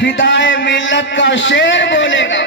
فدائے ملت کا شعر بولے گا۔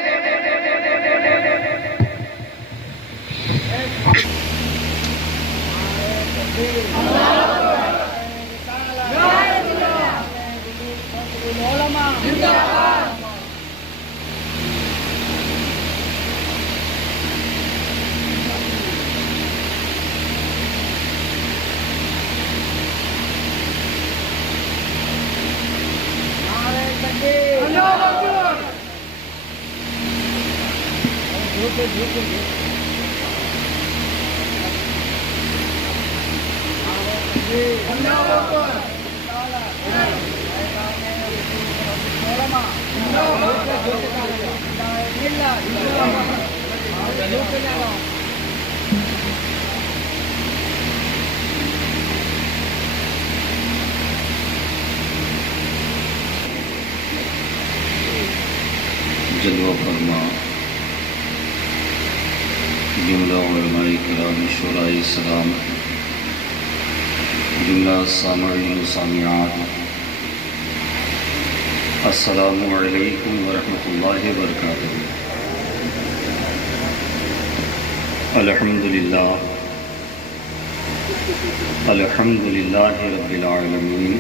جلوہ فرما جملہ علماء کرام شورائے اسلام، جملہ سامعین و سامعات، السلام علیکم ورحمۃ اللہ وبرکاتہ۔ الحمدللہ الحمدللہ رب العالمین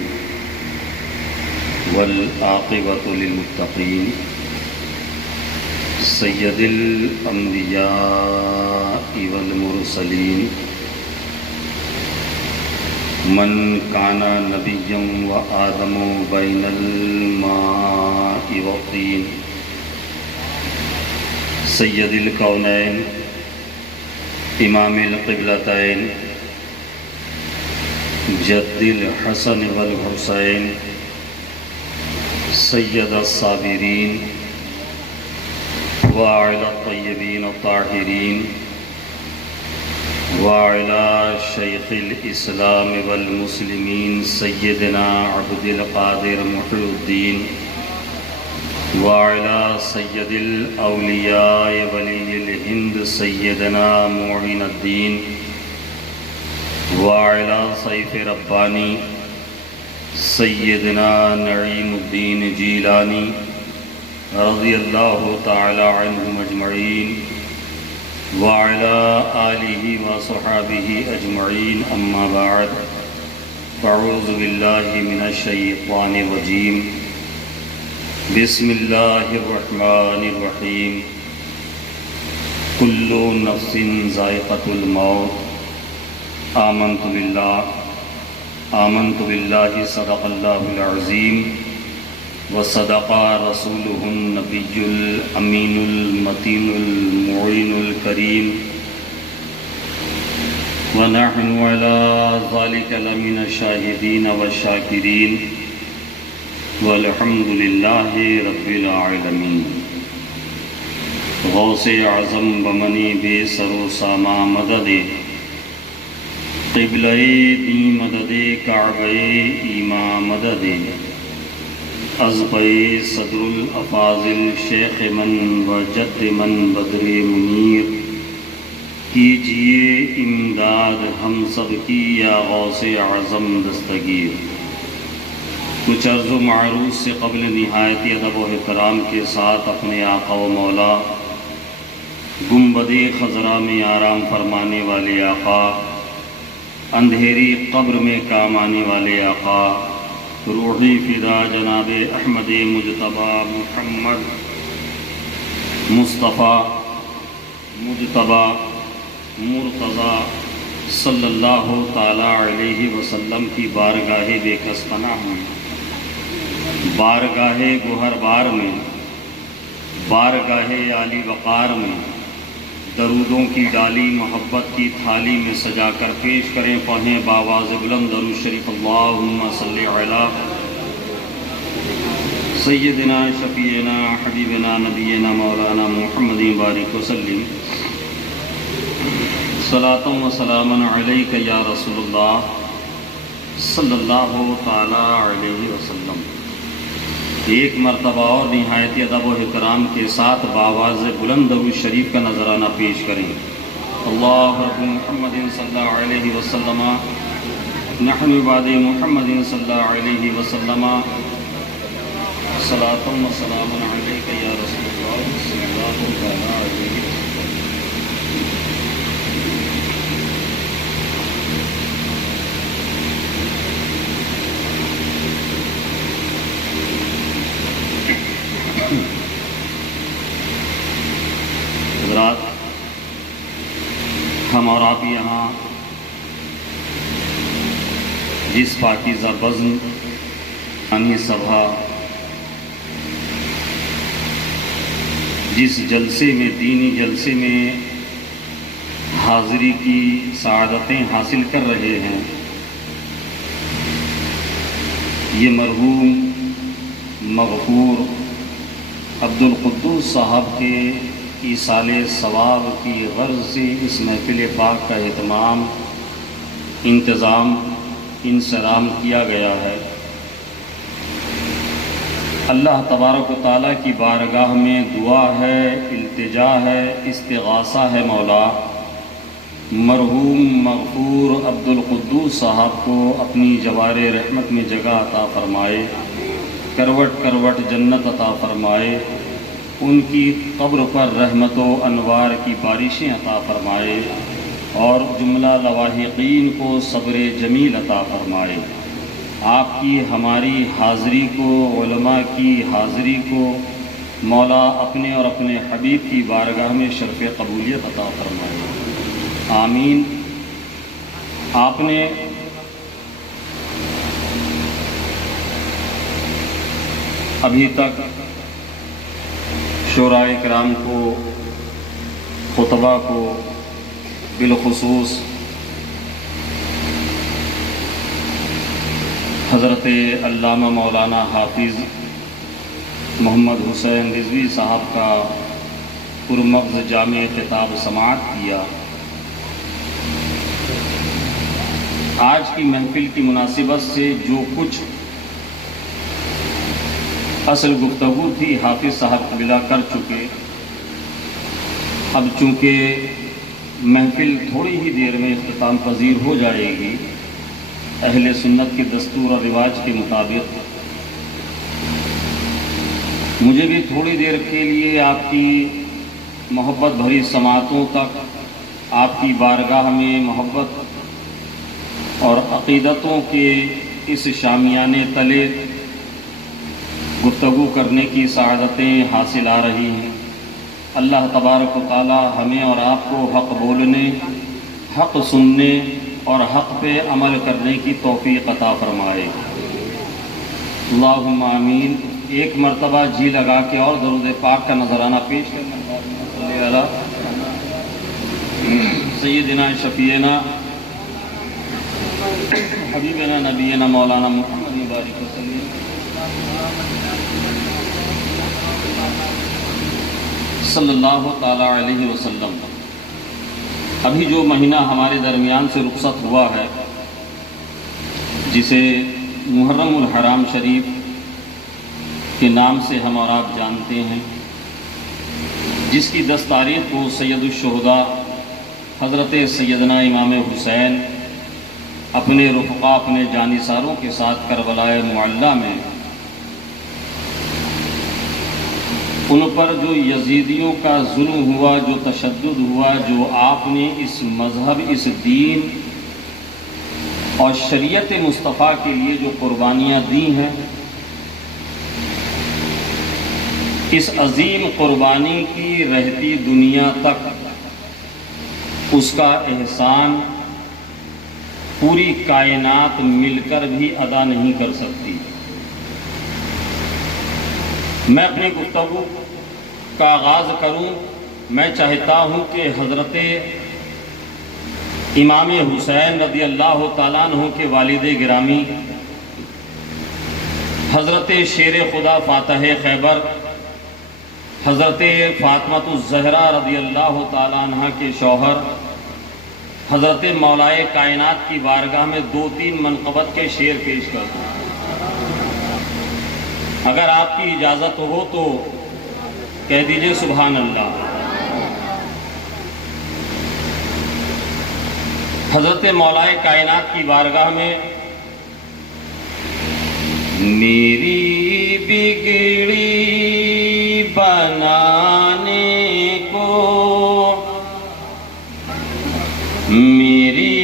والعاقبۃ للمتقین سید الانبیاء والمرسلین من کان نبیا وآدم بین الماء والطین سید الکونین امام القبلتین جد الحسن والحسین سید الصابرین وعلى الطيبين الطاهرين وعلى شيخ الإسلام والمسلمين سيدنا عبد القادر محي الدين وعلى سيد الأولياء ولي الهند سيدنا معين الدين وعلى سيف رباني سيدنا نعيم الدين جيلاني رضی اللہ تعالی عنہم اجمعین وعلی آلہ وصحابہ اجمعین، اما بعد فاعوذ باللہ من الشیطان الرجیم، بسم اللہ الرحمن الرحیم، کل نفس ذائقۃ الموت، آمنت باللہ صدق اللہ العظیم وصدق رسوله النبی الامین المتین المعین الکریم ونحن على ذلك لمن الشاہدین والشاکرین والحمد للہ رب العالمین۔ غوث اعظم بمنی بے سر و ساما مدد، قبلہ دی مدد کعبہ ایما مدد، از پے صدر الافاضل شیخ من و جد من بدر منیر، کیجئے امداد ہم سب کی یا غوث اعظم دستگیر۔ کچھ عرض و معروض سے قبل نہایت ادب و احترام کے ساتھ اپنے آقا و مولا گنبد خضرا میں آرام فرمانے والے آقا، اندھیری قبر میں کام آنے والے آقا، روحی فدا جناب احمد مجتبی محمد مصطفیٰ مجتبی مرتضیٰ صلی اللہ تعالی علیہ وسلم کی بارگاہ بے کس پناہ میں، بارگاہ گوہر بار میں، بارگاہ عالی وقار میں درودوں کی ڈالی محبت کی تھالی میں سجا کر پیش کریں، پڑھیں باواز بلند درود شریف، اللہم صلی علی سیدنا شفیعنا حبیبنا نبینا مولانا محمد بارک وسلم، صلاۃ و سلاما علیک یا رسول اللہ صلی اللہ تعالی علیہ وسلم۔ ایک مرتبہ اور نہایت ادب و احترام کے ساتھ باواز بلند درود شریف کا نذرانہ پیش کریں۔ اللہ رب محمد صلی اللہ علیہ وسلم، نحن بعد محمد صلی اللہ علیہ وسلم، صلاۃ و سلام علیک یا رسول اللہ صلی اللہ علیہ وسلم۔ حضرات، ہم اور آپ یہاں جس پاکیزہ بزم انی سبھا، جس جلسے میں، دینی جلسے میں حاضری کی سعادتیں حاصل کر رہے ہیں، یہ مرحوم مغفور عبدالقدوس صاحب کے ایصال ثواب کی غرض سے اس محفل پاک کا اہتمام، انتظام، انصرام کیا گیا ہے۔ اللہ تبارک و تعالیٰ کی بارگاہ میں دعا ہے، التجا ہے، استغاثہ ہے، مولا مرحوم مغفور عبدالقدوس صاحب کو اپنی جوار رحمت میں جگہ عطا فرمائے، کروٹ کروٹ جنت عطا فرمائے، ان کی قبر پر رحمت و انوار کی بارشیں عطا فرمائے، اور جملہ لواحقین کو صبر جمیل عطا فرمائے۔ آپ کی ہماری حاضری کو، علماء کی حاضری کو مولا اپنے اور اپنے حبیب کی بارگاہ میں شرف قبولیت عطا فرمائے، آمین۔ آپ نے ابھی تک شعراء کرام کو، خطبہ کو، بالخصوص حضرت علامہ مولانا حافظ محمد حسین رضوی صاحب کا پرمغز جامع خطاب سماعت کیا۔ آج کی محفل کی مناسبت سے جو کچھ اصل گفتگو تھی حافظ صاحب قبلہ کر چکے، اب چونکہ محفل تھوڑی ہی دیر میں اختتام پذیر ہو جائے گی، اہل سنت کے دستور اور رواج کے مطابق مجھے بھی تھوڑی دیر کے لیے آپ کی محبت بھری سماعتوں تک، آپ کی بارگاہ میں محبت اور عقیدتوں کے اس شامیانے تلے گفتگو کرنے کی سعادتیں حاصل آ رہی ہیں۔ اللہ تبارک و تعالی ہمیں اور آپ کو حق بولنے، حق سننے اور حق پہ عمل کرنے کی توفیق عطا فرمائے، اللہم آمین۔ ایک مرتبہ جی لگا کے اور درود پاک کا نذرانہ پیش کرنا، صلی اللہ سیدنا شفیعنا حبیبنا نبینا مولانا محمد بارک وسلم صلی اللہ تعالی علیہ وسلم۔ ابھی جو مہینہ ہمارے درمیان سے رخصت ہوا ہے، جسے محرم الحرام شریف کے نام سے ہم اور آپ جانتے ہیں، جس کی 10 تاریخ کو سید الشہداء حضرت سیدنا امام حسین اپنے رفقا، اپنے جانثاروں کے ساتھ کربلا معلیٰ میں ان پر جو یزیدیوں کا ظلم ہوا، جو تشدد ہوا، جو آپ نے اس مذہب، اس دین اور شریعت مصطفیٰ کے لیے جو قربانیاں دی ہیں، اس عظیم قربانی کی رہتی دنیا تک اس کا احسان پوری کائنات مل کر بھی ادا نہیں کر سکتی۔ میں اپنی گفتگو کا آغاز کروں، میں چاہتا ہوں کہ حضرت امام حسین رضی اللہ تعالیٰ عنہ کے والد گرامی، حضرت شیر خدا فاتح خیبر، حضرت فاطمۃ الزہرا رضی اللہ تعالیٰ عنہ کے شوہر، حضرت مولائے کائنات کی بارگاہ میں 2-3 منقبت کے شعر پیش کرتا ہوں۔ اگر آپ کی اجازت ہو تو کہہ دیجئے سبحان اللہ۔ حضرت مولائے کائنات کی بارگاہ میں میری بگڑی بنانے کو، میری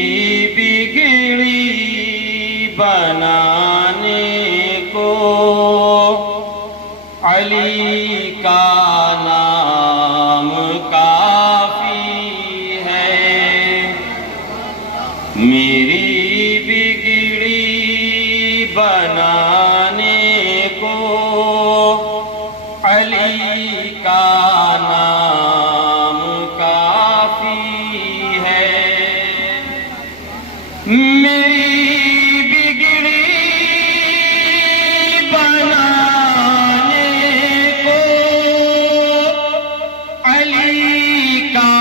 بگڑی بنانے کو علی کا نام کافی ہے، میری بگڑی بنانے کو علی کا نام کافی ہے، میری بگڑی بنانے کو علی کا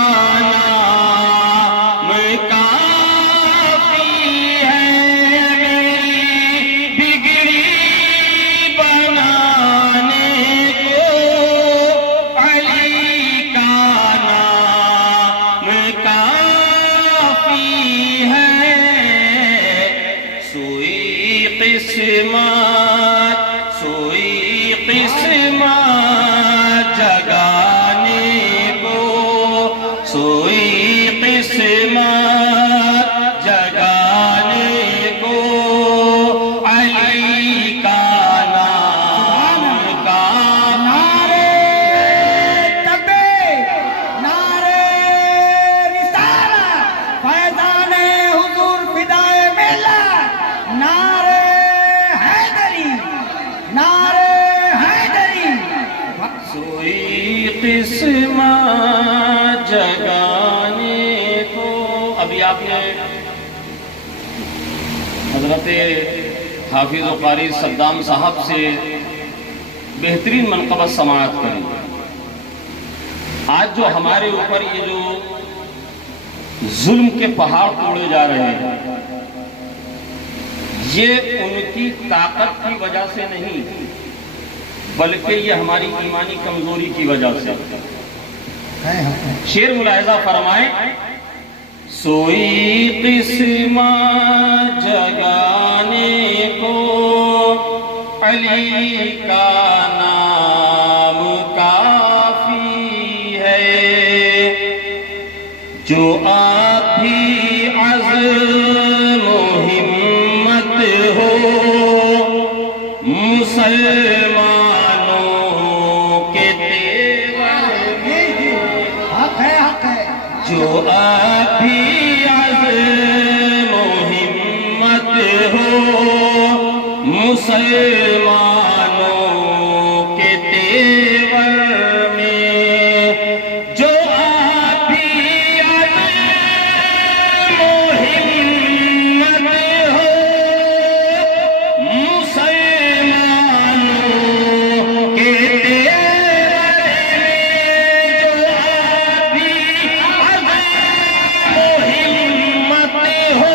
نام کافی ہے، میری بگڑی بنانے کو علی کا نام کافی ہے، سوئی قسمت جگانے کو، سوئی قسمت جگانے کو علی کا نام کافی نعرے تکبیر، نعرے رسالت، فیضان حضور فدائے ملت، نعرے حیدری، نعرے حیدری۔ سوئی قسمت جگانے کو۔ ابھی آپ نے حضرت حافظ و قاری صدام صاحب سے بہترین منقبت سماعت کری۔ آج جو ہمارے اوپر یہ جو ظلم کے پہاڑ توڑے جا رہے ہیں، یہ ان کی طاقت کی وجہ سے نہیں بلکہ یہ ہماری ایمانی کمزوری کی وجہ سے۔ شعر ملاحظہ فرمائیں، سوئی قسمت جگانے کو علی کا نام کافی ہے، جو آپ بھی عزم و ہمت ہو مسلمانوں کے تیور میں، حق ہے، حق ہے۔ جو آپ بھی عزم و ہمت ہو مسلمانوں کے تیور میں، جو آپ بھی عزم و ہمت ہو مسلمانوں کے تیور میں، جو آپ بھی عزم و ہمت ہو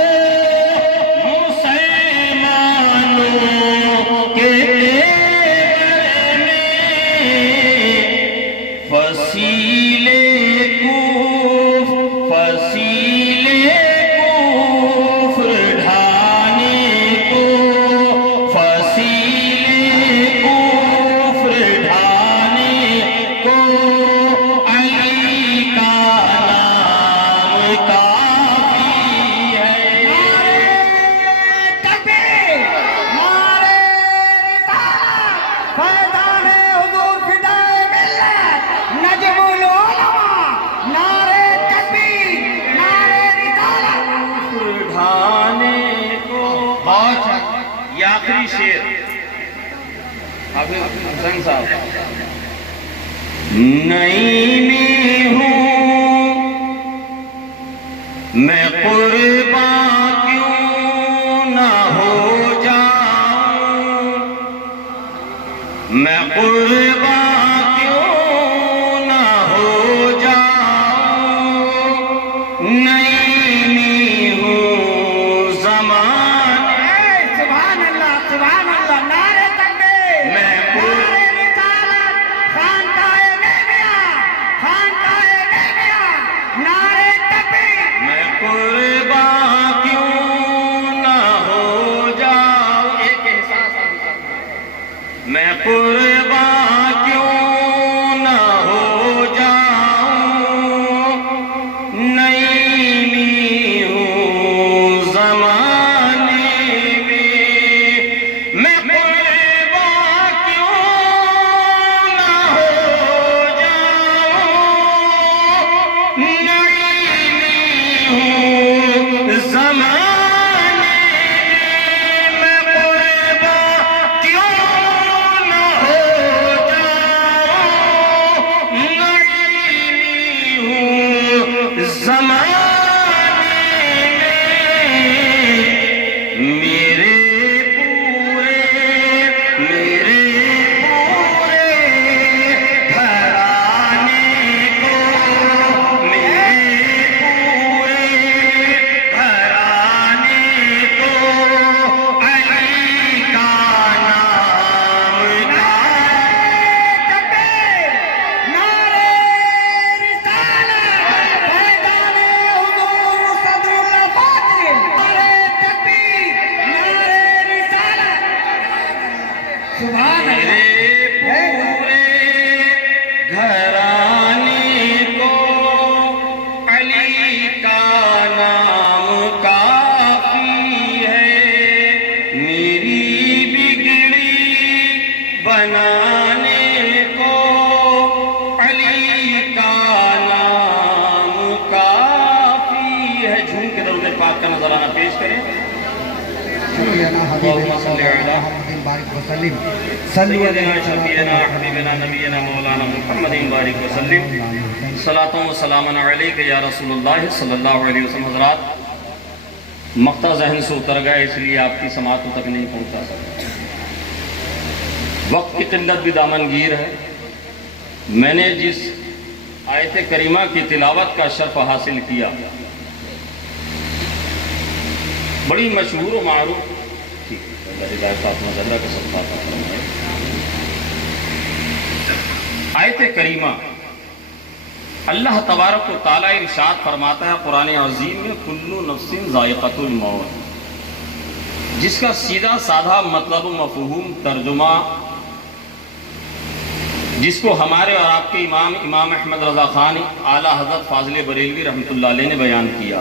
مسلمانوں کے تیور میں، فصیلے کفر ڈھانے کو، فصیلے کفر ڈھانے کو علی کا نام کافی ہے، تکبیر، نعرے رسالت، فیضان حضور فدائے ملت، نجم العلماء، نعرے تکبیر، نعرے رسالت۔ ڈھانے کو۔ بہت یہ آخری شعر حافظ حسین صاحب، نہیں میں ہوں میں قربان کیوں نہ ہو جاؤں، میں قربان کیوں نہ ہو جاؤں، نہیں میں ہوں زمانے، سبحان اللہ، سبحان اللہ، نعرے تکبیر، میں نعرے رسالت، خانقاہ نعمیہ، خانقاہ نعمیہ، نعرے تکبیر۔ میں قربان کیوں نہ ہو جاؤں۔ ایک احساس میں قربان کیوں نہ ہو جاؤں، نہیں ہوں زمانے میں، میں قربان کیوں نہ ہو جاؤں، نہیں ہوں زمانے میں، قربان کیوں نہ ہو جاؤں، نہیں ہوں زمانے میں، میرے پورے گھرانے کو، میرے پورے گھرانے کو علی کا نام تکبیر، نعرہ رسالت، فیضان حضور صدر الفاضل، نعرہ تکبیر، نعرہ رسالت، سبحان اللہ۔ پورے گھرانے کو علی کا نام کافی ہے، میری بگڑی بنانے کو علی کا نام کافی ہے۔ جھوم کے درود پاک کا نظرانہ پیش کریں۔ شفیعنا حبیبنا مولانا محمد بارک وسلم صلی سیدنا شفیعنا حبیبنا نبینا مولانا محمد بارک وسلم، صلاۃ و سلام علیک یا رسول اللہ صلی اللہ علیہ وسلم۔ حضرات، مقطع ذہن سے اتر گئے، اس لیے آپ کی سماعتوں تک نہیں پہنچا سکتا۔ وقت کی قلت بھی دامنگیر ہے۔ میں نے جس آیت کریمہ کی تلاوت کا شرف حاصل کیا، بڑی مشہور و معروف، ہدایت فاطمہ زہرا کا صدقہ عطا فرمائے، آیت کریمہ اللہ تبارک و تعالیٰ ارشاد فرماتا ہے قرآن عظیم میں، کل نفس ذائقۃ الموت، جس کا سیدھا سادھا مطلب و مفہوم ترجمہ، جس کو ہمارے اور آپ کے امام احمد رضا خان اعلیٰ حضرت فاضل بریلوی رحمۃ اللہ علیہ نے بیان کیا۔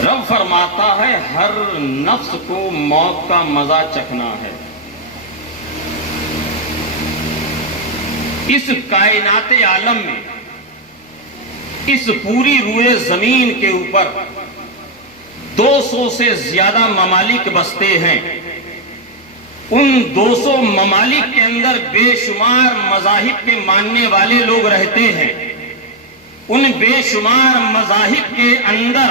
رب فرماتا ہے ہر نفس کو موت کا مزہ چکھنا ہے۔ اس کائنات عالم میں، اس پوری روئے زمین کے اوپر 200 سے زیادہ ممالک بستے ہیں۔ ان 200 ممالک کے اندر بے شمار مذاہب کے ماننے والے لوگ رہتے ہیں۔ ان بے شمار مذاہب کے اندر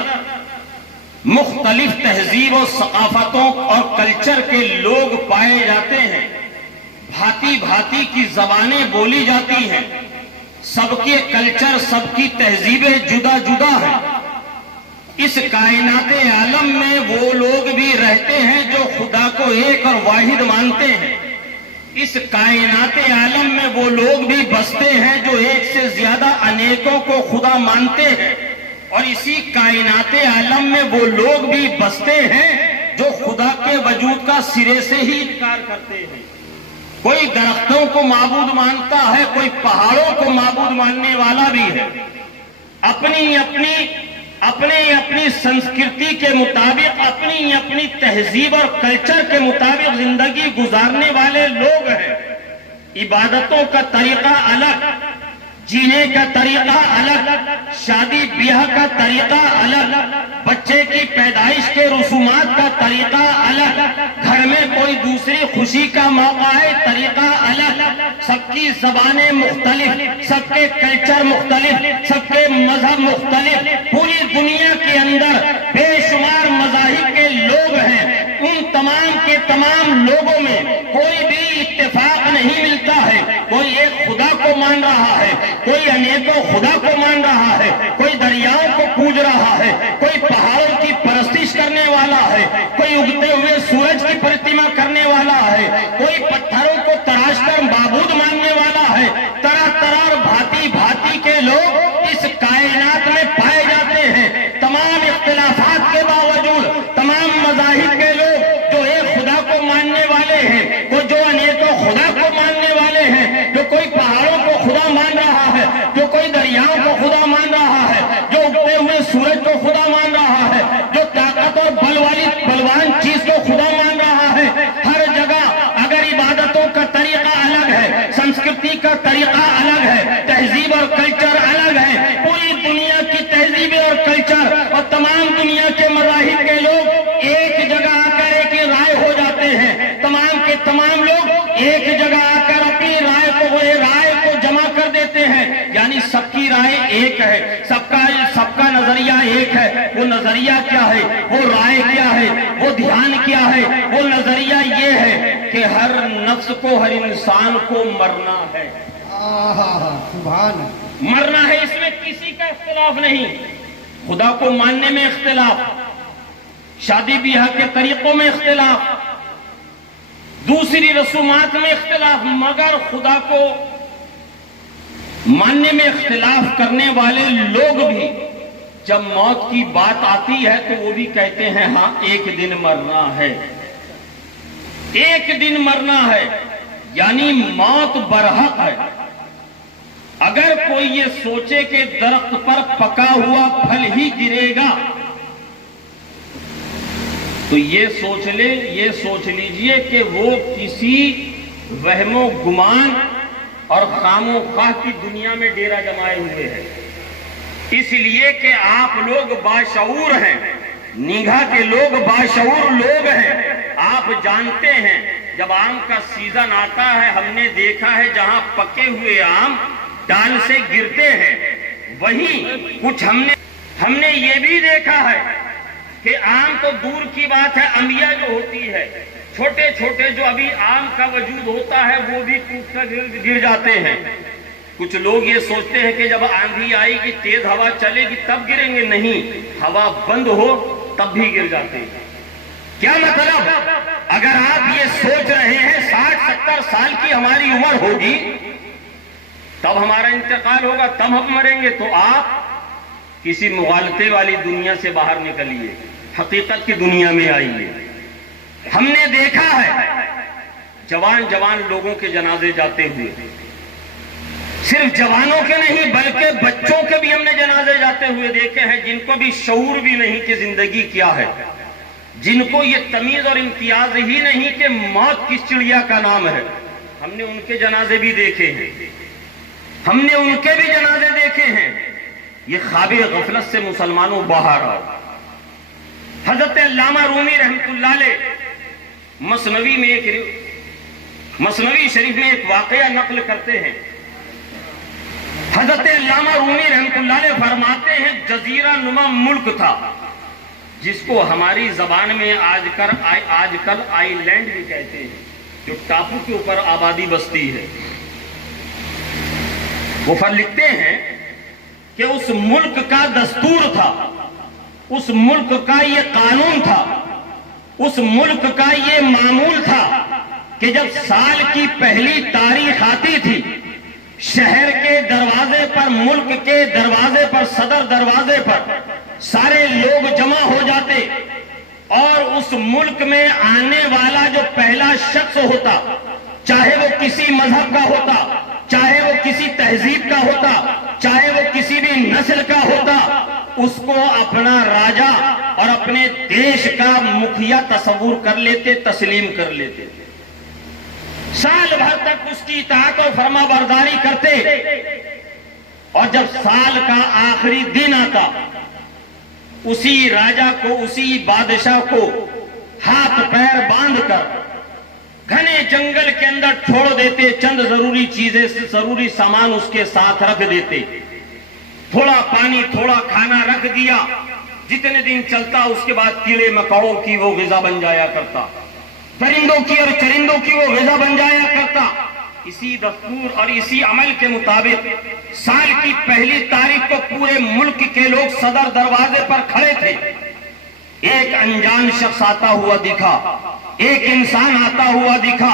مختلف تہذیب و ثقافتوں اور کلچر کے لوگ پائے جاتے ہیں۔ بھانتی بھانتی کی زبانیں بولی جاتی ہیں، سب کے کلچر، سب کی تہذیبیں جدا جدا ہیں۔ اس کائنات عالم میں وہ لوگ بھی رہتے ہیں جو خدا کو ایک اور واحد مانتے ہیں۔ اس کائنات عالم میں وہ لوگ بھی بستے ہیں جو ایک سے زیادہ انیکوں کو خدا مانتے ہیں، اور اسی کائنات عالم میں وہ لوگ بھی بستے ہیں جو خدا کے وجود کا سرے سے ہی انکار کرتے ہیں۔ کوئی درختوں کو معبود مانتا ہے، کوئی پہاڑوں کو معبود ماننے والا بھی ہے۔ اپنی اپنی سنسکرتی کے مطابق، اپنی اپنی تہذیب اور کلچر کے مطابق زندگی گزارنے والے لوگ ہیں۔ عبادتوں کا طریقہ الگ، جینے کا طریقہ الگ، شادی بیاہ کا طریقہ الگ، بچے کی پیدائش کے رسومات کا طریقہ الگ، گھر میں کوئی دوسری خوشی کا موقع ہے، طریقہ الگ، سب کی زبانیں مختلف، سب کے کلچر مختلف، سب کے مذہب مختلف۔ پوری دنیا کے اندر بے شمار مذاہب کے لوگ ہیں۔ ان تمام کے تمام لوگوں میں کوئی بھی اتفاق نہیں ملتا ہے۔ کوئی ایک خدا کو مان رہا ہے، کوئی انیکوں خدا کو مان رہا ہے، کوئی دریاؤں کو پوج رہا ہے، کوئی پہاڑوں کی پرستش کرنے والا ہے، کوئی اگتے ہوئے سورج کی پرتما کرنے والا ہے، کوئی پتھروں کو تراش کر معبود ماننے والا ہے۔ طرح طرح اور بھانتی بھانتی کے لوگ اس کائنات میں پائے جاتے ہیں۔ تمام اختلافات کے باوجود تمام مذاہب کے لوگ جو طریقہ الگ ہے، تہذیب اور کلچر الگ ہے. پوری دنیا کی تہذیبیں اور کلچر اور تمام دنیا کے مذاہب کے لوگ ایک جگہ آ کر ایک ہی رائے ہو جاتے ہیں. تمام کے تمام لوگ ایک جگہ آ کر اپنی رائے کو جمع کر دیتے ہیں. یعنی سب کی رائے ایک ہے، سب کا نظریہ ایک ہے. وہ نظریہ کیا ہے، وہ رائے کیا ہے، وہ دھیان کیا ہے؟ وہ نظریہ یہ ہے کہ ہر نفس کو، ہر انسان کو مرنا ہے. سبحان. مرنا ہے، اس میں کسی کا اختلاف نہیں. خدا کو ماننے میں اختلاف، شادی بیاہ کے طریقوں میں اختلاف، دوسری رسومات میں اختلاف، مگر خدا کو ماننے میں اختلاف کرنے والے لوگ بھی جب موت کی بات آتی ہے تو وہ بھی کہتے ہیں ہاں ایک دن مرنا ہے، ایک دن مرنا ہے. یعنی موت برحق ہے. اگر کوئی یہ سوچے کہ درخت پر پکا ہوا پھل ہی گرے گا تو یہ سوچ لیجئے کہ وہ کسی وہم و گمان اور خام و خواہ کی دنیا میں ڈیرا جمائے ہوئے ہیں. اس لیے کہ آپ لوگ باشعور ہیں، نگاہ کے لوگ باشعور لوگ ہیں. آپ جانتے ہیں جب آم کا سیزن آتا ہے، ہم نے دیکھا ہے جہاں پکے ہوئے آم ڈال سے گرتے ہیں، وہیں کچھ ہم نے یہ بھی دیکھا ہے کہ آم تو دور کی بات ہے، انبیاء جو ہوتی ہے، چھوٹے چھوٹے جو ابھی آم کا وجود ہوتا ہے وہ بھی ٹوٹ کر گر جاتے ہیں. کچھ لوگ یہ سوچتے ہیں کہ جب آندھی آئے گی، تیز ہوا چلے گی تب گریں گے. نہیں، ہوا بند ہو تب بھی گر جاتے ہیں. کیا مطلب؟ اگر آپ یہ سوچ رہے ہیں 60-70 سال کی ہماری عمر ہوگی تب ہمارا انتقال ہوگا، تب ہم مریں گے، تو آپ کسی مغالطے والی دنیا سے باہر نکلیے، حقیقت کی دنیا میں آئیے. ہم نے دیکھا ہے جوان لوگوں کے جنازے جاتے ہوئے، صرف جوانوں کے نہیں بلکہ بچوں کے بھی ہم نے جنازے جاتے ہوئے دیکھے ہیں، جن کو بھی شعور بھی نہیں کہ زندگی کیا ہے، جن کو یہ تمیز اور امتیاز ہی نہیں کہ موت کس چڑیا کا نام ہے. ہم نے ان کے جنازے بھی دیکھے ہیں، ہم نے ان کے بھی جنازے دیکھے ہیں. یہ خواب غفلت سے مسلمانوں باہر آؤ. حضرت علامہ رومی رحمۃ اللہ علیہ مثنوی شریف میں ایک واقعہ نقل کرتے ہیں. حضرت علامہ رومی رحمۃ اللہ علیہ فرماتے ہیں جزیرہ نما ملک تھا جس کو ہماری زبان میں آج کل آئی لینڈ بھی کہتے ہیں، جو ٹاپو کے اوپر آبادی بستی ہے. وہ لکھتے ہیں کہ اس ملک کا دستور تھا، اس ملک کا یہ قانون تھا، اس ملک کا یہ معمول تھا کہ جب سال کی پہلی تاریخ آتی تھی، شہر کے دروازے پر، ملک کے دروازے پر، صدر دروازے پر سارے لوگ جمع ہو جاتے اور اس ملک میں آنے والا جو پہلا شخص ہوتا، چاہے وہ کسی مذہب کا ہوتا، چاہے وہ کسی تہذیب کا ہوتا، چاہے وہ کسی بھی نسل کا ہوتا، اس کو اپنا راجا اور اپنے دیش کا مکھیا تصور کر لیتے، تسلیم کر لیتے. سال بھر تک اس کی اطاعت اور فرما برداری کرتے، اور جب سال کا آخری دن آتا اسی راجا کو، اسی بادشاہ کو ہاتھ پیر باندھ کر گھنے جنگل کے اندر چھوڑ دیتے. چند ضروری چیزیں، ضروری سامان اس کے ساتھ رکھ دیتے، تھوڑا پانی، تھوڑا کھانا رکھ دیا. جتنے دن چلتا اس کے بعد کیڑے مکوڑوں کی وہ غذا بن جایا کرتا، پرندوں کی اور چرندوں کی وہ غذا بن جایا کرتا. اسی دستور اور اسی عمل کے مطابق سال کی پہلی تاریخ کو پورے ملک کے لوگ صدر دروازے پر کھڑے تھے. ایک انجان شخص آتا ہوا دکھا، ایک انسان آتا ہوا دکھا.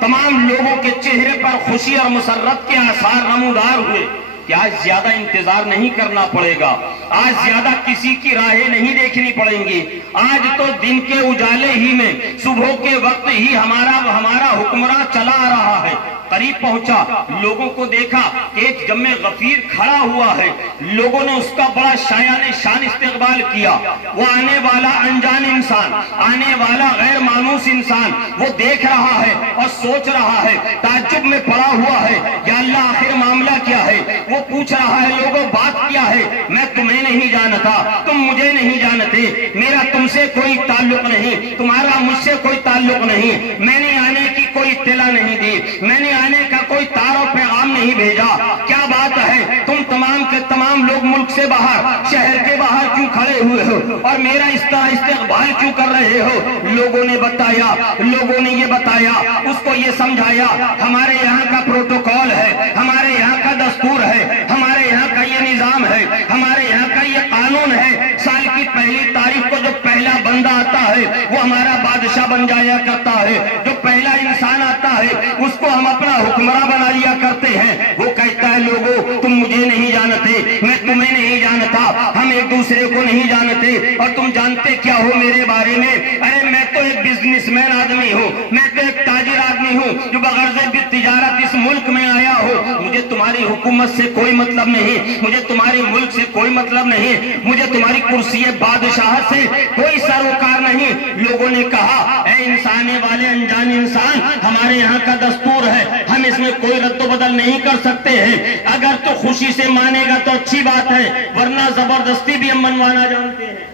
تمام لوگوں کے چہرے پر خوشی اور مسرت کے آثار نمودار ہوئے کہ آج زیادہ انتظار نہیں کرنا پڑے گا، آج زیادہ کسی کی راہیں نہیں دیکھنی پڑیں گی. آج تو دن کے اجالے ہی میں صبح کے وقت ہی ہمارا حکمراں چلا آ رہا ہے. قریب پہنچا, لوگوں کو دیکھا کہ ایک جم غفیر کھڑا ہوا ہے. لوگوں نے اس کا بڑا شایان شان استقبال کیا. وہ آنے والا انجان انسان, آنے والا غیر مانوس انسان وہ دیکھ رہا ہے اور سوچ رہا ہے, تعجب میں پڑا ہوا ہے, یا اللہ آخر معاملہ کیا ہے. وہ پوچھ رہا ہے, لوگوں بات کیا ہے؟ میں تمہیں نہیں جانتا, تم مجھے نہیں جانتے, میرا تم سے کوئی تعلق نہیں, تمہارا مجھ سے کوئی تعلق نہیں, میں نے آنے کی کوئی اطلاع نہیں دی, میں نے آنے کا کوئی تار و پیغام نہیں بھیجا. کیا بات ہے, تم تمام کے تمام لوگ ملک سے باہر, شہر کے باہر کیوں کھڑے ہوئے ہو اور میرا اس طرح استقبال کیوں کر رہے ہو؟ لوگوں نے بتایا, لوگوں نے یہ بتایا, اس کو یہ سمجھایا, ہمارے یہاں کا پروٹوکول ہے, ہمارے یہاں کا دستور ہے, ہمارے یہاں کا یہ نظام ہے, ہمارے یہاں کا یہ قانون ہے. سال کی پہلی تاریخ کو جو پہلا بندہ آتا ہے وہ ہمارا بادشاہ بن جایا کرتا ہے. جو پہلا انسان آتا ہے اس کو ہم اپنا حکمراں بنا لیا کرتے ہیں. وہ کہتا ہے, لوگوں تم مجھے نہیں جانتے, میں تمہیں نہیں جانتا, ہم ایک دوسرے کو نہیں جانتے, اور تم جانتے کیا ہو میرے بارے میں؟ ارے میں تو ایک بزنس مین آدمی ہوں, میں تو ایک تاجر آدمی ہوں جو بغرض تجارت اس ملک میں آیا ہوں. مجھے تمہاری حکومت سے کوئی مطلب نہیں, مجھے تمہارے ملک سے کوئی مطلب نہیں, مجھے تمہاری کرسی بادشاہت سے کوئی سروکار نہیں. لوگوں نے کہا, اے انسانے والے انجان انسان, ہمارے یہاں کا دستور ہے, ہم اس میں کوئی رد و بدل نہیں کر سکتے ہیں. اگر تو خوشی سے مانے گا تو اچھی بات ہے, ورنہ زبردستی بھی ہم منوانا جانتے ہیں,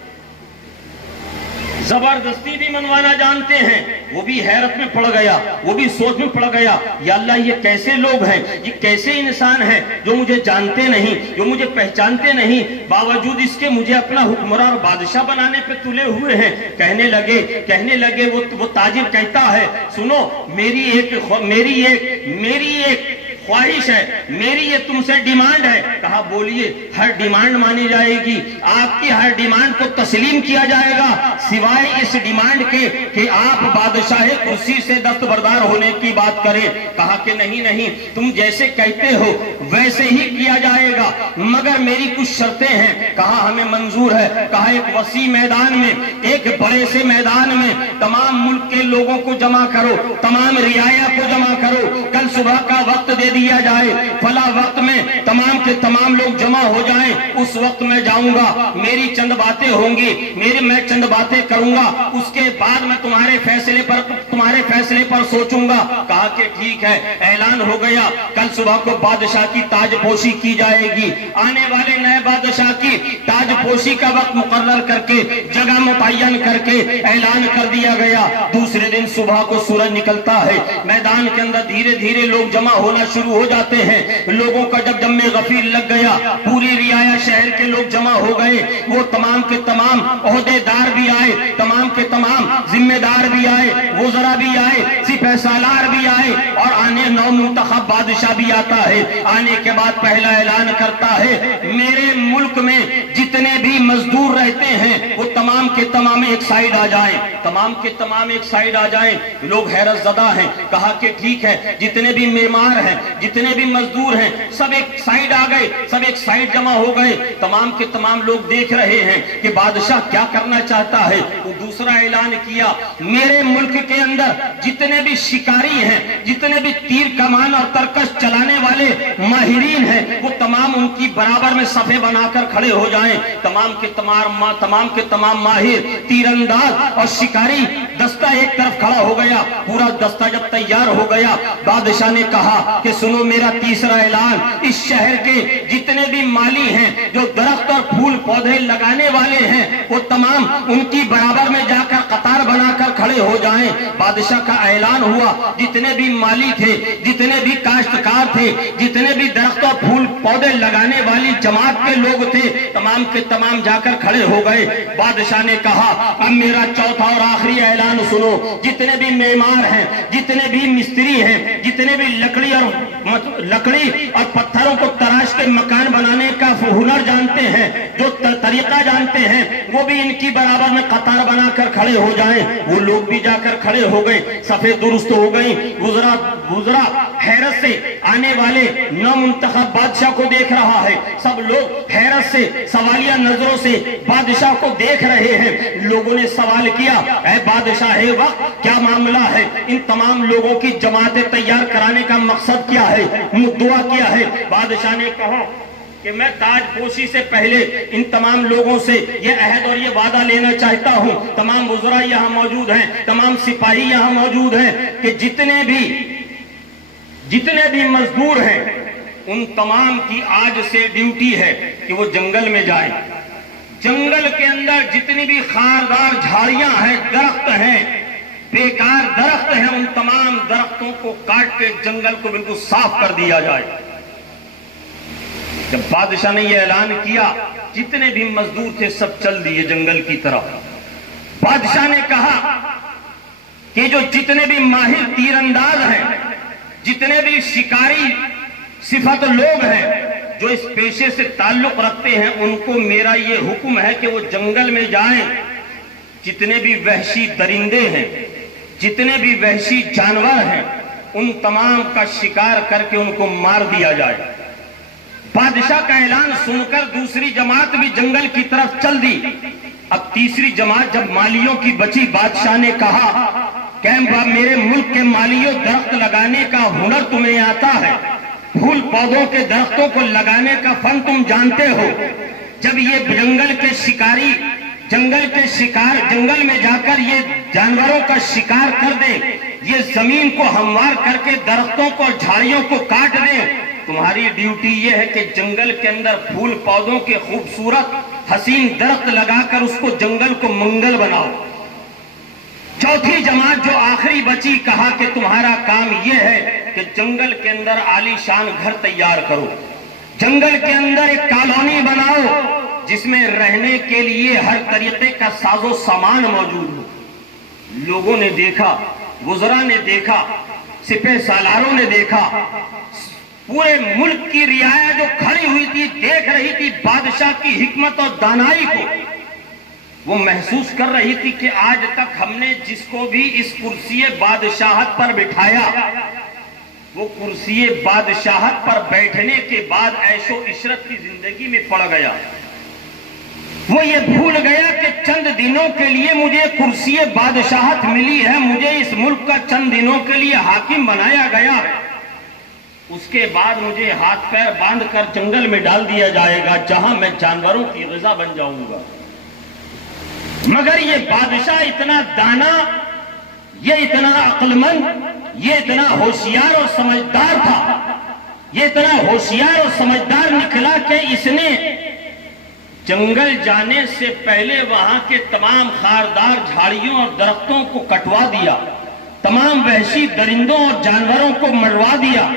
زبردستی بھی منوانا جانتے ہیں. وہ بھی حیرت میں پڑ گیا, وہ بھی سوچ میں پڑ گیا, یا اللہ یہ کیسے لوگ ہیں, یہ کیسے انسان ہیں جو مجھے جانتے نہیں, جو مجھے پہچانتے نہیں, باوجود اس کے مجھے اپنا حکمراں اور بادشاہ بنانے پہ تلے ہوئے ہیں. کہنے لگے وہ تاجر کہتا ہے, سنو میری ایک خواہش ہے, میری یہ تم سے ڈیمانڈ ہے. کہا بولیے. ہر ڈیمانڈ مانی جائے گی, آپ کی ہر ڈیمانڈ کو تسلیم کیا جائے گا, سوائے اس ڈیمانڈ کے کہ آپ بادشاہ کرسی سے دستبردار ہونے کی بات کریں. کہا کہ نہیں, تم جیسے کہتے ہو ویسے ہی کیا جائے گا, مگر میری کچھ شرطیں ہیں. کہا ہمیں منظور ہے. کہا ایک وسیع میدان میں, ایک بڑے سے میدان میں تمام ملک کے لوگوں کو جمع کرو, تمام رعایا کو جمع کرو, کل صبح کا وقت دے دیا جائے, فلاں وقت میں تمام کے تمام لوگ جمع ہو جائیں, اس وقت میں جاؤں گا, میری چند باتیں ہوں گی, میں چند باتیں کروں گا, اس کے بعد میں تمہارے فیصلے پر سوچوں گا. کہا کہ ٹھیک ہے. اعلان ہو گیا, کل صبح کو بادشاہ کی تاج پوشی کی جائے گی. آنے والے نئے بادشاہ کی تاج پوشی کا وقت مقرر کر کے, جگہ متعین کر کے اعلان کر دیا گیا. دوسرے دن صبح کو سورج نکلتا ہے, میدان کے اندر دھیرے دھیرے لوگ جمع ہونا شروع ہو جاتے ہیں. لوگوں کا جب جم غفیر لگ گیا, پوری رعایا شہر کے لوگ جمع ہو گئے. وہ تمام کے تمام عہدے دار بھی آئے, تمام کے تمام ذمہ دار بھی آئے, وزراء بھی آئے, سپہ سالار بھی آئے, اور آنے نو منتخب بادشاہ بھی آتا ہے. آنے کے بعد پہلا اعلان کرتا ہے, میرے ملک میں جتنے بھی مزدور رہتے ہیں وہ تمام کے تمام ایک سائیڈ آ جائیں, تمام کے تمام ایک سائیڈ آ جائیں. لوگ حیرت زدہ ہیں. کہا کہ ٹھیک ہے, جتنے بھی معمار ہیں, جتنے بھی مزدور ہیں, سب ایک سائیڈ آ گئے, سب ایک سائیڈ جمع ہو گئے. تمام کے تمام لوگ دیکھ رہے ہیں کہ بادشاہ کیا کرنا چاہتا ہے. وہ دوسرا اعلان کیا, میرے ملک کے اندر جتنے بھی شکاری ہیں, جتنے بھی تیر کمان اور ترکش چلانے والے ماہرین ہیں, وہ تمام ان کی برابر میں صفے بنا کر کھڑے ہو جائیں. تمام کے تمام ماہر تیر انداز اور شکاری دستہ ایک طرف کھڑا ہو گیا. پورا دستہ جب تیار ہو گیا, بادشاہ نے کہا کہ سنو میرا تیسرا اعلان, اس شہر کے جتنے بھی مالی ہیں, جو درخت اور پھول پودے لگانے والے ہیں, وہ تمام ان کی برابر میں جا کر قطار بنا کر کھڑے ہو جائیں. بادشاہ کا اعلان ہوا, جتنے بھی مالی تھے, جتنے بھی کاشتکار تھے, جتنے بھی درخت اور پھول پودے لگانے والی جماعت کے لوگ تھے, تمام کے تمام جا کر کھڑے ہو گئے. بادشاہ نے کہا اب میرا چوتھا اور آخری اعلان سنو, جتنے بھی معمار ہیں, جتنے بھی مستری ہیں, جتنے بھی لکڑی اور پتھروں کو تراش کے مکان بنانے کا ہنر جانتے ہیں, جو طریقہ جانتے ہیں, وہ بھی ان کی برابر میں قطار بنا کر کھڑے ہو جائیں. وہ لوگ بھی جا کر کھڑے ہو گئے، صفیں درست ہو گئی، وزرا حیرت سے آنے والے نامنتخب بادشاہ کو دیکھ رہا ہے، سب لوگ حیرت سے سوالیہ نظروں سے بادشاہ کو دیکھ رہے ہیں۔ لوگوں نے سوال کیا، اے بادشاہ وقت کیا معاملہ ہے؟ ان تمام لوگوں کی جماعتیں تیار کرانے کا مقصد کیا ہے، مدعا کیا ہے؟ بادشاہ نے کہا کہ میں تاج پوشی سے پہلے ان تمام لوگوں سے یہ عہد اور یہ وعدہ لینا چاہتا ہوں، تمام وزراء یہاں موجود ہیں، تمام سپاہی یہاں موجود ہیں، کہ جتنے بھی مزدور ہیں ان تمام کی آج سے ڈیوٹی ہے کہ وہ جنگل میں جائیں۔ جنگل کے اندر جتنی بھی خاردار جھاڑیاں ہیں، درخت ہیں، بیکار درخت ہیں، ان تمام درختوں کو کاٹ کے جنگل کو بالکل صاف کر دیا جائے۔ جب بادشاہ نے یہ اعلان کیا، جتنے بھی مزدور تھے سب چل دیے جنگل کی طرف۔ بادشاہ نے کہا کہ جو جتنے بھی ماہر تیر انداز ہیں، جتنے بھی شکاری صفت لوگ ہیں جو اس پیشے سے تعلق رکھتے ہیں، ان کو میرا یہ حکم ہے کہ وہ جنگل میں جائیں، جتنے بھی وحشی درندے ہیں، جتنے بھی وحشی جانور ہیں، ان تمام کا شکار کر کے ان کو مار دیا جائے۔ بادشاہ کا اعلان سن کر دوسری جماعت بھی جنگل کی طرف چل دی۔ اب تیسری جماعت جب مالیوں کی بچی، بادشاہ نے کہا کہ میرے ملک کے مالیوں، درخت لگانے کا ہنر تمہیں آتا ہے، پھول پودوں کے درختوں کو لگانے کا فن تم جانتے ہو۔ جب یہ جنگل کے شکاری جنگل میں جا کر یہ جانوروں کا شکار کر دیں، یہ زمین کو ہموار کر کے درختوں کو اور جھاڑیوں کو کاٹ دیں، تمہاری ڈیوٹی یہ ہے کہ جنگل کے اندر پھول پودوں کے خوبصورت حسین درخت لگا کر اس کو جنگل کو منگل بناؤ۔ چوتھی جماعت جو آخری بچی، کہا کہ تمہارا کام یہ ہے کہ جنگل کے اندر عالی شان گھر تیار کرو، جنگل کے اندر ایک کالونی بناؤ جس میں رہنے کے لیے ہر طریقے کا ساز و سامان موجود ہو۔ لوگوں نے دیکھا، وزراء نے دیکھا، سپہ سالاروں نے دیکھا، پورے ملک کی رعایا جو کھڑی ہوئی تھی دیکھ رہی تھی بادشاہ کی حکمت اور دانائی کو۔ وہ محسوس کر رہی تھی کہ آج تک ہم نے جس کو بھی اس کرسی بادشاہت پر بٹھایا، وہ کرسی بادشاہت پر بیٹھنے کے بعد عیش و عشرت کی زندگی میں پڑ گیا۔ وہ یہ بھول گیا کہ چند دنوں کے لیے مجھے کرسی بادشاہت ملی ہے، مجھے اس ملک کا چند دنوں کے لیے حاکم بنایا گیا ہے، اس کے بعد مجھے ہاتھ پیر باندھ کر جنگل میں ڈال دیا جائے گا جہاں میں جانوروں کی غذا بن جاؤں گا۔ مگر یہ بادشاہ اتنا دانا، یہ اتنا عقل مند، یہ اتنا ہوشیار اور سمجھدار تھا، یہ اتنا ہوشیار اور سمجھدار نکلا کہ اس نے جنگل جانے سے پہلے وہاں کے تمام خاردار جھاڑیوں اور درختوں کو کٹوا دیا، تمام وحشی درندوں اور جانوروں کو مروا دیا،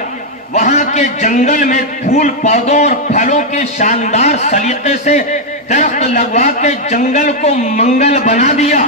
وہاں کے جنگل میں پھول پودوں اور پھلوں کے شاندار سلیقے سے درخت لگوا کے جنگل کو منگل بنا دیا۔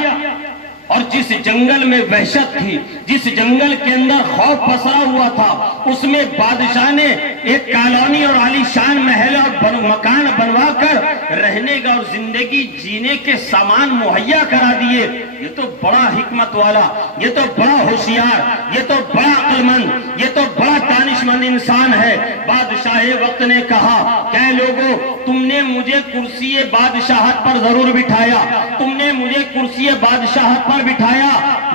اور جس جنگل میں وحشت تھی، جس جنگل کے اندر خوف پسرا ہوا تھا، اس میں بادشاہ نے ایک کالونی اور عالی شان محل اور مکان بنوا کر رہنے کا اور زندگی جینے کے سامان مہیا کرا دیے۔ یہ تو بڑا حکمت والا، یہ تو بڑا ہوشیار، یہ تو بڑا عقل مند، یہ تو بڑا دانش مند انسان ہے۔ بادشاہ وقت نے کہا کہ لوگوں، تم نے مجھے کرسی بادشاہت پر ضرور بٹھایا، تم نے مجھے کرسی بادشاہت پر بٹھایا،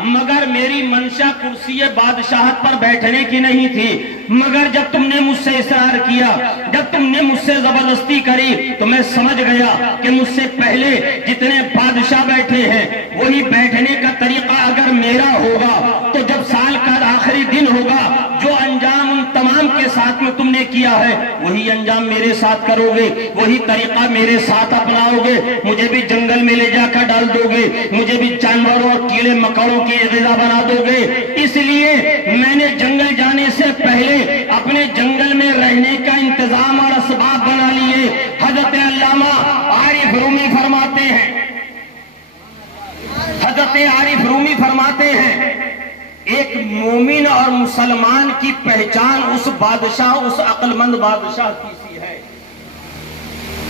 مگر میری منشا کرسی بادشاہت پر بیٹھنے کی نہیں تھی۔ مگر جب تم نے مجھ سے اصرار کیا، جب تم نے مجھ سے زبردستی کری، تو میں سمجھ گیا کہ مجھ سے پہلے جتنے بادشاہ بیٹھے ہیں وہی بیٹھنے کا طریقہ اگر میرا ہوگا تو جب سال کا آخری دن ہوگا، جو انجام ان تمام کے ساتھ میں تم نے کیا ہے وہی انجام میرے ساتھ کرو گے، وہی طریقہ میرے ساتھ اپناؤ گے، مجھے بھی جنگل میں لے جا کر ڈال دو گے، مجھے بھی جانوروں اور کیڑے مکوڑوں کی غذا بنا دو گے۔ اس لیے میں نے جنگل جانے سے پہلے اپنے جنگل میں رہنے کا انتظام اور اسباب بنا لیے۔ حضرت علامہ عارف رومی فرماتے ہیں، حضرت عارف رومی فرماتے ہیں، ایک مومن اور مسلمان کی پہچان اس بادشاہ، اس عقل مند بادشاہ کی سی ہے،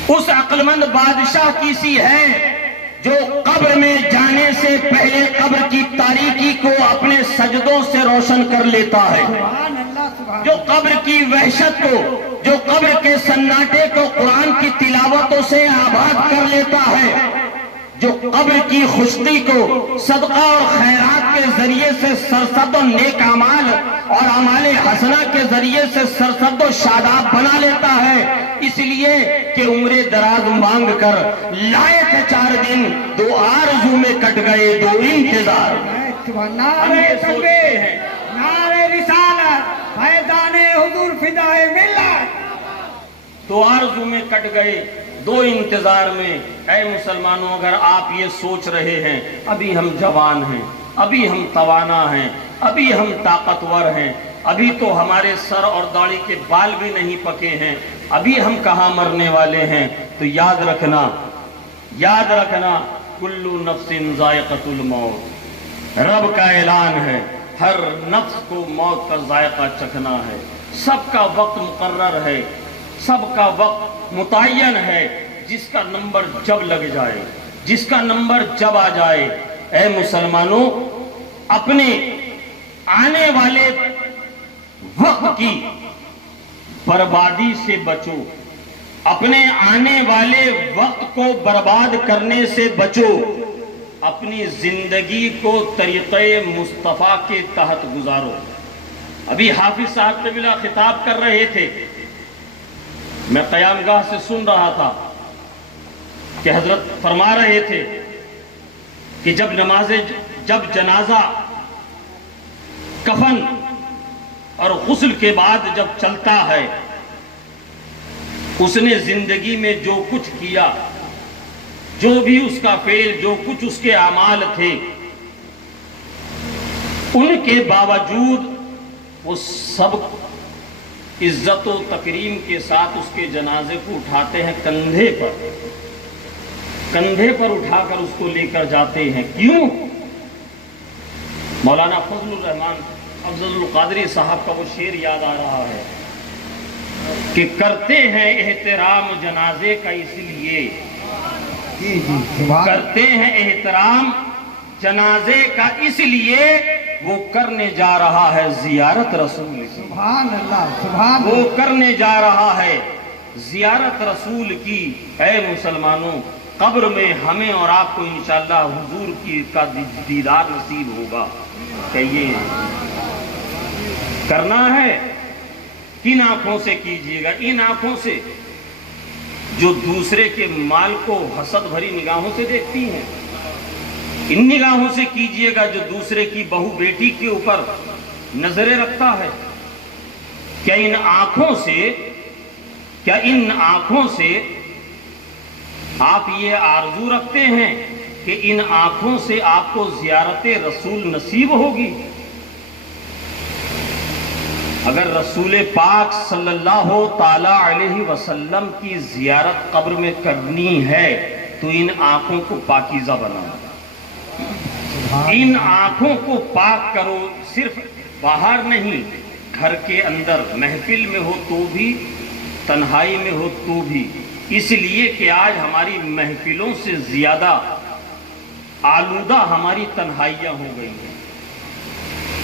اس عقل مند بادشاہ کی سی ہے جو قبر میں جانے سے پہلے قبر کی تاریخ سجدوں سے روشن کر لیتا ہے، سبحان اللہ سبحان جو قبر کی وحشت کو، جو قبر کے سناٹے کو قرآن کی تلاوتوں سے آباد کر لیتا ہے، جو قبر کی خشکی کو صدقہ اور خیرات کے ذریعے سے سرسبز و نیک اعمال اور اعمال حسنہ کے ذریعے سے سرسبز و شاداب بنا لیتا ہے، اس لیے کہ عمر دراز مانگ کر لائے تھے 4 دن، 2 آرزو میں کٹ گئے 2 انتظار میں۔ سبحان ہم اللہ یہ سوچتے ہیں، نعرہ رسالت فیضان حضور فدائے ملت، 2 آرزو میں کٹ گئے 2 انتظار میں۔ اے مسلمانوں، اگر آپ یہ سوچ رہے ہیں ابھی ہم جوان ہیں، ابھی ہم توانا ہیں، ابھی ہم طاقتور ہیں، ابھی تو ہمارے سر اور داڑھی کے بال بھی نہیں پکے ہیں، ابھی ہم کہاں مرنے والے ہیں، تو یاد رکھنا کل نفس ذائقۃ الموت، رب کا اعلان ہے، ہر نفس کو موت کا ذائقہ چکھنا ہے، سب کا وقت مقرر ہے، سب کا وقت متعین ہے، جس کا نمبر جب لگ جائے، جس کا نمبر جب آ جائے۔ اے مسلمانوں، اپنے آنے والے وقت کی بربادی سے بچو، اپنے آنے والے وقت کو برباد کرنے سے بچو، اپنی زندگی کو طریقہ مصطفیٰ کے تحت گزارو۔ ابھی حافظ صاحب قبلہ خطاب کر رہے تھے، میں قیام گاہ سے سن رہا تھا کہ حضرت فرما رہے تھے کہ جب جنازہ کفن اور غسل کے بعد جب چلتا ہے، اس نے زندگی میں جو کچھ کیا، جو بھی اس کا فعل، جو کچھ اس کے اعمال تھے، ان کے باوجود وہ سب عزت و تکریم کے ساتھ اس کے جنازے کو اٹھاتے ہیں، کندھے پر اٹھا کر اس کو لے کر جاتے ہیں۔ کیوں؟ مولانا فضل الرحمان افضل القادری صاحب کا وہ شعر یاد آ رہا ہے کہ کرتے ہیں احترام جنازے کا اس لیے، جی جی سبحان کرتے ہیں احترام جنازے کا اس لیے، وہ کرنے جا رہا ہے زیارت رسول کی، سبحان اللہ سبحان وہ اللہ کرنے جا رہا ہے زیارت رسول کی۔ اے مسلمانوں، قبر میں ہمیں اور آپ کو انشاءاللہ حضور کا دیدار نصیب ہوگا، کہ یہ کرنا ہے کن آنکھوں سے کیجئے گا؟ ان آنکھوں سے جو دوسرے کے مال کو حسد بھری نگاہوں سے دیکھتی ہیں، ان نگاہوں سے کیجئے گا جو دوسرے کی بہو بیٹی کے اوپر نظریں رکھتا ہے۔ کیا ان آنکھوں سے آپ یہ آرزو رکھتے ہیں کہ ان آنکھوں سے آپ کو زیارت رسول نصیب ہوگی؟ اگر رسول پاک صلی اللہ تعالی علیہ وسلم کی زیارت قبر میں کرنی ہے تو ان آنکھوں کو پاکیزہ بناؤ، ان آنکھوں کو پاک کرو، صرف باہر نہیں، گھر کے اندر، محفل میں ہو تو بھی، تنہائی میں ہو تو بھی، اس لیے کہ آج ہماری محفلوں سے زیادہ آلودہ ہماری تنہائیاں ہو گئی ہیں،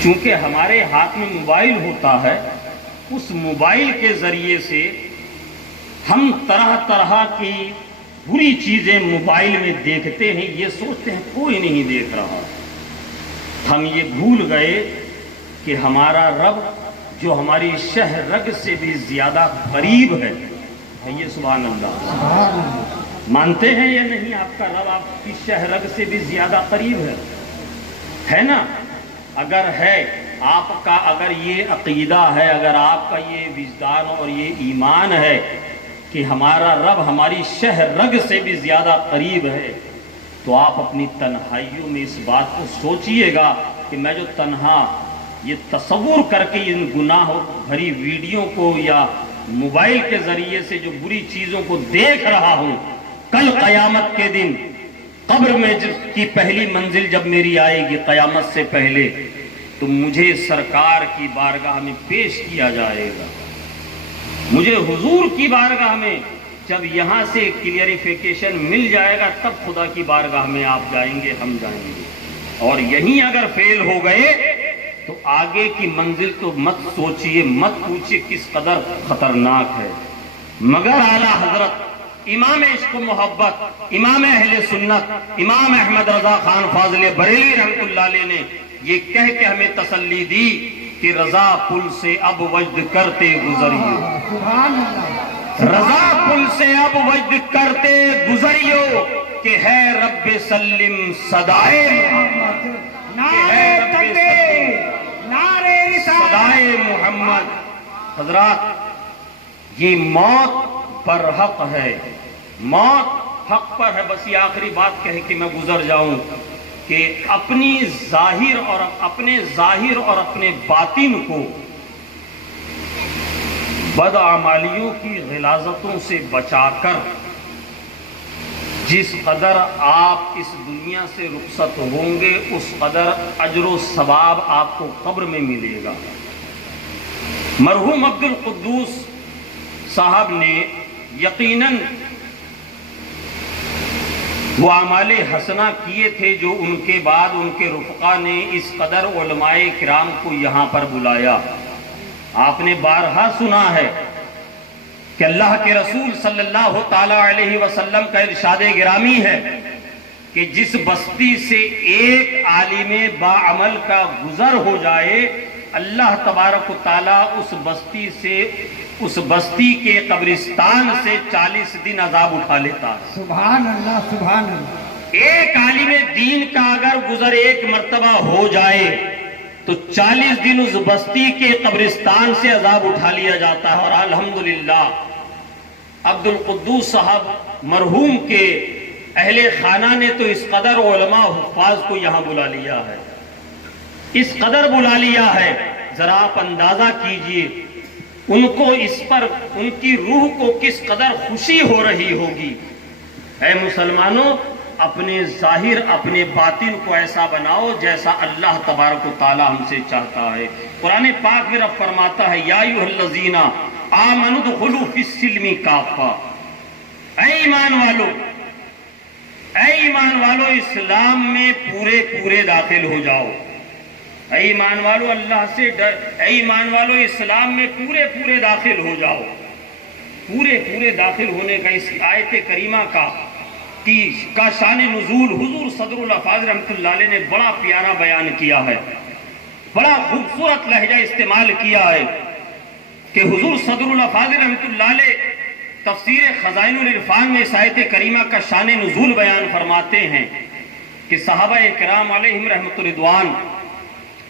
چونکہ ہمارے ہاتھ میں موبائل ہوتا ہے، اس موبائل کے ذریعے سے ہم طرح طرح کی بری چیزیں موبائل میں دیکھتے ہیں، یہ سوچتے ہیں کوئی نہیں دیکھ رہا، ہم یہ بھول گئے کہ ہمارا رب جو ہماری شہ رگ سے بھی زیادہ قریب ہے، یہ سبحان اللہ، سبحان اللہ مانتے ہیں یا نہیں؟ آپ کا رب آپ کی شہ رگ سے بھی زیادہ قریب ہے نا؟ اگر ہے آپ کا، اگر یہ عقیدہ ہے، اگر آپ کا یہ وجدان اور یہ ایمان ہے کہ ہمارا رب ہماری شہ رگ سے بھی زیادہ قریب ہے، تو آپ اپنی تنہائیوں میں اس بات کو سوچئے گا کہ میں جو تنہا یہ تصور کر کے ان گناہ بھری ویڈیو کو یا موبائل کے ذریعے سے جو بری چیزوں کو دیکھ رہا ہوں، کل قیامت کے دن قبر میں کی پہلی منزل جب میری آئے گی قیامت سے پہلے، تو مجھے سرکار کی بارگاہ میں پیش کیا جائے گا، مجھے حضور کی بارگاہ میں جب یہاں سے کلیئریفیکیشن مل جائے گا، تب خدا کی بارگاہ میں آپ جائیں گے، ہم جائیں گے، اور یہیں اگر فیل ہو گئے تو آگے کی منزل تو مت سوچئے، مت پوچھئے کس قدر خطرناک ہے۔ مگر اعلیٰ حضرت امام عشق و محبت، امام اہل سنت، امام احمد رضا خان فاضل بریلوی رحمۃ اللہ علیہ نے یہ کہہ کے ہمیں تسلی دی کہ رضا پل سے اب وجد کرتے گزریو، سبحان اللہ، رضا پل سے اب وجد کرتے گزریو، کہ ہے رب سلم صدائے محمد، نعرے تکبیر، نعرے رسالت، صدائے محمد۔ حضرات یہ موت برحق ہے، موت حق پر ہے۔ بس یہ آخری بات کہہ کے میں گزر جاؤں کہ اپنے ظاہر اور اپنے باطن کو بدعمالیوں کی غلاظتوں سے بچا کر جس قدر آپ اس دنیا سے رخصت ہوں گے اس قدر اجر و ثواب آپ کو قبر میں ملے گا۔ مرحوم عبد القدوس صاحب نے یقیناً وہ اعمال حسنہ کیے تھے جو ان کے بعد ان کے رفقا نے اس قدر علماء کرام کو یہاں پر بلایا۔ آپ نے بارہا سنا ہے کہ اللہ کے رسول صلی اللہ تعالی علیہ وسلم کا ارشاد گرامی ہے کہ جس بستی سے ایک عالم باعمل کا گزر ہو جائے اللہ تبارک و تعالیٰ اس بستی کے قبرستان سے 40 دن عذاب اٹھا لیتا ہے۔ سبحان اللہ، سبحان اللہ، ایک عالم دین کا اگر گزر ایک مرتبہ ہو جائے تو 40 دن اس بستی کے قبرستان سے عذاب اٹھا لیا جاتا ہے۔ اور الحمدللہ عبد القدوس صاحب مرحوم کے اہل خانہ نے تو اس قدر علماء حفاظ کو یہاں بلا لیا ہے، اس قدر بلا لیا ہے، ذرا آپ اندازہ کیجئے ان کو اس پر ان کی روح کو کس قدر خوشی ہو رہی ہوگی۔ اے مسلمانوں، اپنے ظاہر اپنے باطن کو ایسا بناؤ جیسا اللہ تبارک و تعالی ہم سے چاہتا ہے۔ قرآن پاک میں رب فرماتا ہے یا ایھا الذین آمنوا ادخلوا فی السلم کافہ، اے ایمان والو اسلام میں پورے داخل ہو جاؤ۔ اے ایمان والو اللہ سے ڈر، اے ایمان والو اسلام میں پورے داخل ہو جاؤ۔ پورے داخل ہونے کا اس آیت کریمہ کا شان نزول حضور صدر الافاضل رحمۃ اللہ علیہ نے بڑا پیارا بیان کیا ہے، بڑا خوبصورت لہجہ استعمال کیا ہے کہ حضور صدر الافاضل رحمۃ اللہ علیہ تفسیر خزائن العرفان میں اس آیت کریمہ کا شان نزول بیان فرماتے ہیں کہ صحابہ کرام علیہم رحمۃ الرضوان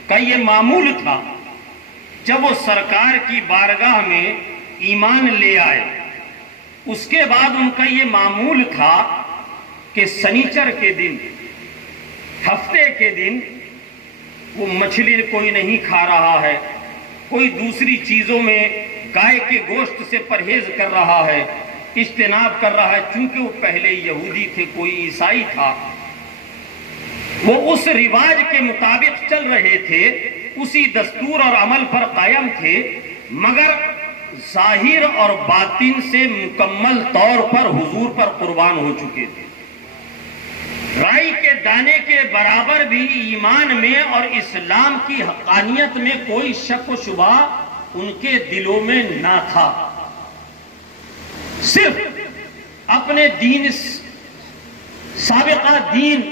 کا یہ معمول تھا جب وہ سرکار کی بارگاہ میں ایمان لے آئے، اس کے بعد ان کا یہ معمول تھا کہ سنیچر کے دن، ہفتے کے دن وہ مچھلی کوئی نہیں کھا رہا ہے، کوئی دوسری چیزوں میں گائے کے گوشت سے پرہیز کر رہا ہے، اجتناب کر رہا ہے، چونکہ وہ پہلے یہودی تھے، کوئی عیسائی تھا، وہ اس رواج کے مطابق چل رہے تھے، اسی دستور اور عمل پر قائم تھے، مگر ظاہر اور باطن سے مکمل طور پر حضور پر قربان ہو چکے تھے۔ رائی کے دانے کے برابر بھی ایمان میں اور اسلام کی حقانیت میں کوئی شک و شبہ ان کے دلوں میں نہ تھا، صرف اپنے دین سابقہ دین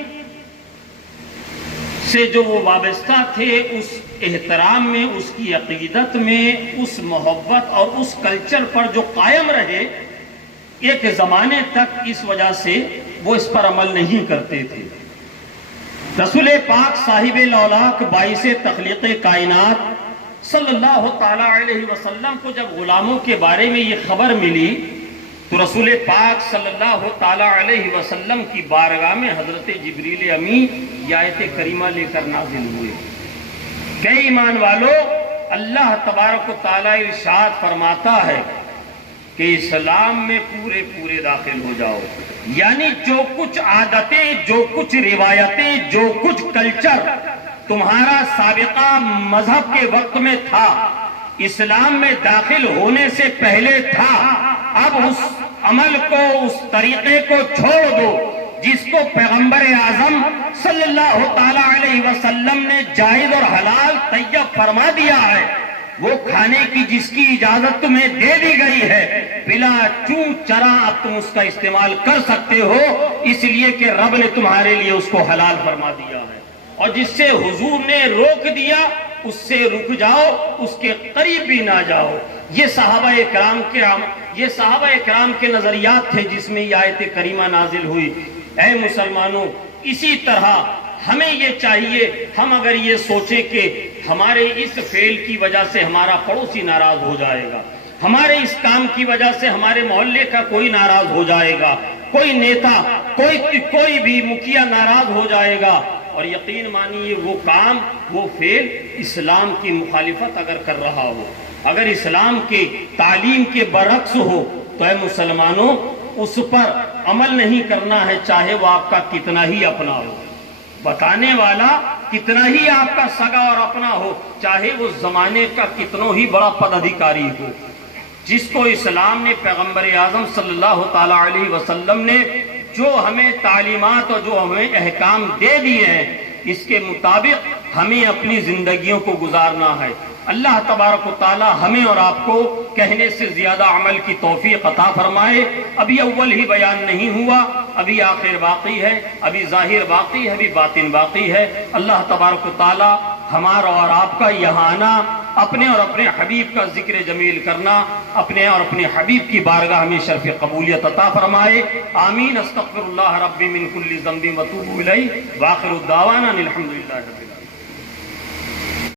سے جو وہ وابستہ تھے، اس احترام میں، اس کی عقیدت میں، اس محبت اور اس کلچر پر جو قائم رہے ایک زمانے تک، اس وجہ سے وہ اس پر عمل نہیں کرتے تھے۔ رسول پاک صاحب لولاک باعث تخلیق کائنات صلی اللہ تعالی علیہ وسلم کو جب غلاموں کے بارے میں یہ خبر ملی تو رسول پاک صلی اللہ تعالی علیہ وسلم کی بارگاہ میں حضرت جبریل امین یہ آیت کریمہ لے کر نازل ہوئے کہ ایمان والو، اللہ تبارک و تعالی ارشاد فرماتا ہے کہ اسلام میں پورے داخل ہو جاؤ، یعنی جو کچھ عادتیں، جو کچھ روایتیں، جو کچھ کلچر تمہارا سابقہ مذہب کے وقت میں تھا، اسلام میں داخل ہونے سے پہلے تھا، اب اس عمل کو، اس طریقے کو چھوڑ دو جس کو پیغمبر اعظم صلی اللہ تعالی علیہ وسلم نے جائز اور حلال طیب فرما دیا ہے، وہ کھانے کی جس کی اجازت تمہیں دے دی گئی ہے، بلا چون چرا اب تم اس کا استعمال کر سکتے ہو، اس لیے کہ رب نے تمہارے لیے اس کو حلال فرما دیا ہے۔ اور جس سے حضور نے روک دیا اس سے رک جاؤ، اس کے قریب بھی نہ جاؤ۔ یہ صحابہ اکرام کے نظریات تھے جس میں یہ آیت کریمہ نازل ہوئی۔ اے مسلمانوں، اسی طرح ہمیں یہ چاہیے، ہم اگر یہ سوچیں کہ ہمارے اس فعل کی وجہ سے ہمارا پڑوسی ناراض ہو جائے گا، ہمارے اس کام کی وجہ سے ہمارے محلے کا کوئی ناراض ہو جائے گا، کوئی نیتا، کوئی بھی مکھیا ناراض ہو جائے گا، اور یقین مانیے وہ کام، وہ فعل اسلام کی مخالفت اگر کر رہا ہو، اگر اسلام کے تعلیم کے برعکس ہو، تو اے مسلمانوں اس پر عمل نہیں کرنا ہے، چاہے وہ آپ کا کتنا ہی اپنا ہو، بتانے والا کتنا ہی آپ کا سگا اور اپنا ہو، چاہے وہ زمانے کا کتنوں ہی بڑا پد ادھیکاری ہو۔ جس کو اسلام نے، پیغمبر اعظم صلی اللہ تعالی علیہ وسلم نے جو ہمیں تعلیمات اور جو ہمیں احکام دے دیے ہیں، اس کے مطابق ہمیں اپنی زندگیوں کو گزارنا ہے۔ اللہ تبارک و تعالی ہمیں اور آپ کو کہنے سے زیادہ عمل کی توفیق عطا فرمائے۔ ابھی اول ہی بیان نہیں ہوا، ابھی آخر باقی ہے، ابھی ظاہر باقی ہے، ابھی باطن باقی ہے۔ اللہ تبارک و تعالی ہمارا اور آپ کا یہاں آنا، اپنے اور اپنے حبیب کا ذکر جمیل کرنا، اپنے اور اپنے حبیب کی بارگاہ میں شرف قبولیت عطا فرمائے۔ آمین۔ استغفر اللہ ربی من کل ذنب واتوب الیہ، وآخر الدعوانا الحمدللہ رب العالمین۔